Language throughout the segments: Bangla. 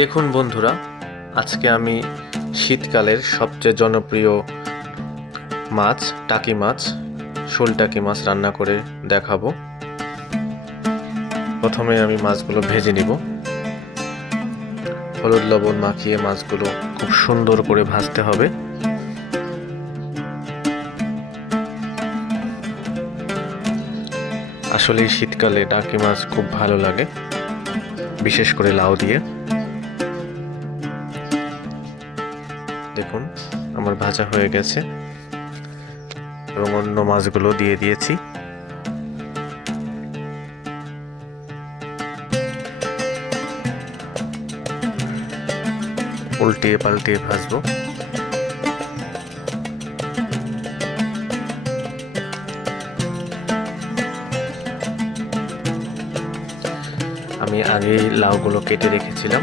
দেখুন বন্ধুরা, আজকে আমি শীতকালের সবচেয়ে জনপ্রিয় মাছ, টাকি মাছ, শোল টাকি মাছ রান্না করে দেখাবো। প্রথমে আমি মাছগুলো ভেজে নিব। হলুদ লবণ মাখিয়ে মাছগুলো খুব সুন্দর করে ভাজতে হবে। আসলে শীতকালে টাকি মাছ খুব ভালো লাগে, বিশেষ করে লাউ দিয়ে। দেখুন, আমার ভাজা হয়ে গেছে এবং অন্য মাছগুলো দিয়ে দিয়েছি। উল্টিয়ে পাল্টিয়ে ভাজবো। আমি আগেই লাউগুলো কেটে রেখেছিলাম।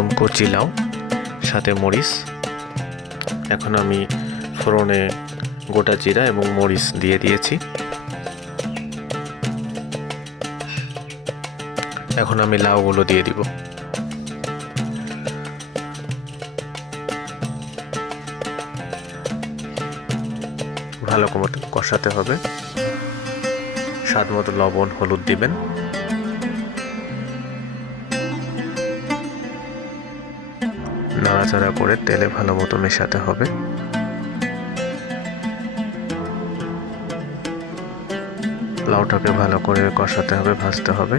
একদম কচি লাউ সাথে মরিচ। এখন আমি ফোড়নে গোটা জিরা এবং মরিচ দিয়ে দিয়েছি। এখন আমি লাউগুলো দিয়ে দিব। ভালো মতো কষাতে হবে। স্বাদ মতো লবণ, হলুদ দিবেন। নাড়াচাড়া করে তেলে ভালো মতো মেশাতে হবে। লাউটাকে ভালো করে কষাতে হবে, ভাজতে হবে।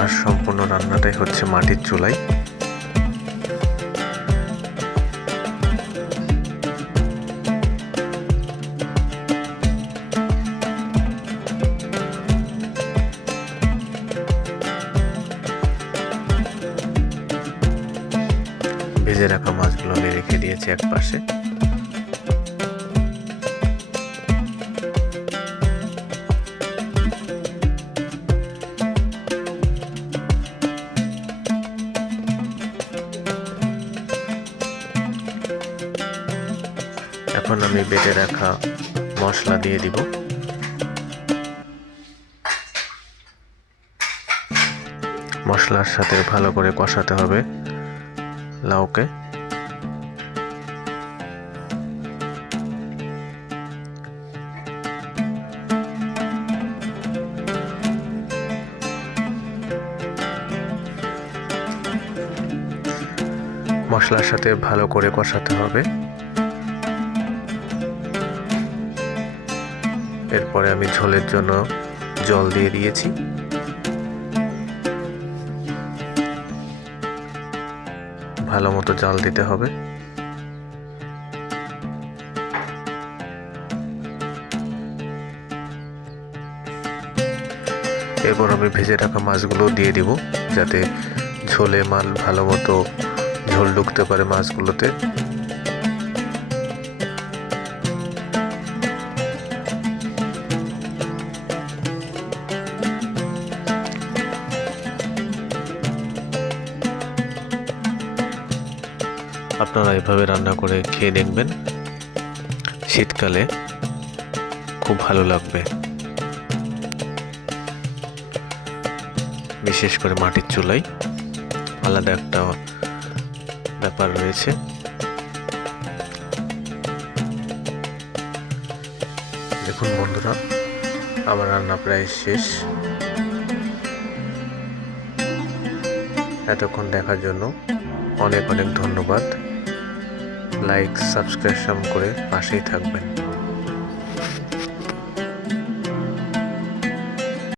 আর সম্পূর্ণ রান্নাটাই হচ্ছে মাটির চুলায়। ভেজে রাখা মাছগুলো আমি রেখে দিয়েছি এক পাশে। এখন আমি বেটে রাখা মশলা দিয়ে দিব। মশলার সাথে ভালো করে কষাতে হবে। লাউকে মশলার সাথে ভালো করে কষাতে হবে। এরপরে আমি ঝোলের জন্য জল দিয়ে দিয়েছি। ভালো মতো জাল দিতে হবে। এরপর আমি ভেজে রাখা মাছগুলো দিয়ে দিব, যাতে ঝোলে মাল ভালো মতো ঝোল ঢুকতে পারে মাছগুলোতে। আপনারা এভাবে রান্না করে খেয়ে দেখবেন। শীতকালে খুব ভালো লাগবে। বিশেষ করে মাটির চুলাই। আলাদা একটা ব্যাপার রয়েছে। দেখুন বন্ধুরা, আমার রান্না প্রায় শেষ। এতক্ষণ দেখার জন্য অনেক অনেক ধন্যবাদ। লাইক সাবস্ক্রাইব করে পাশেই থাকবেন।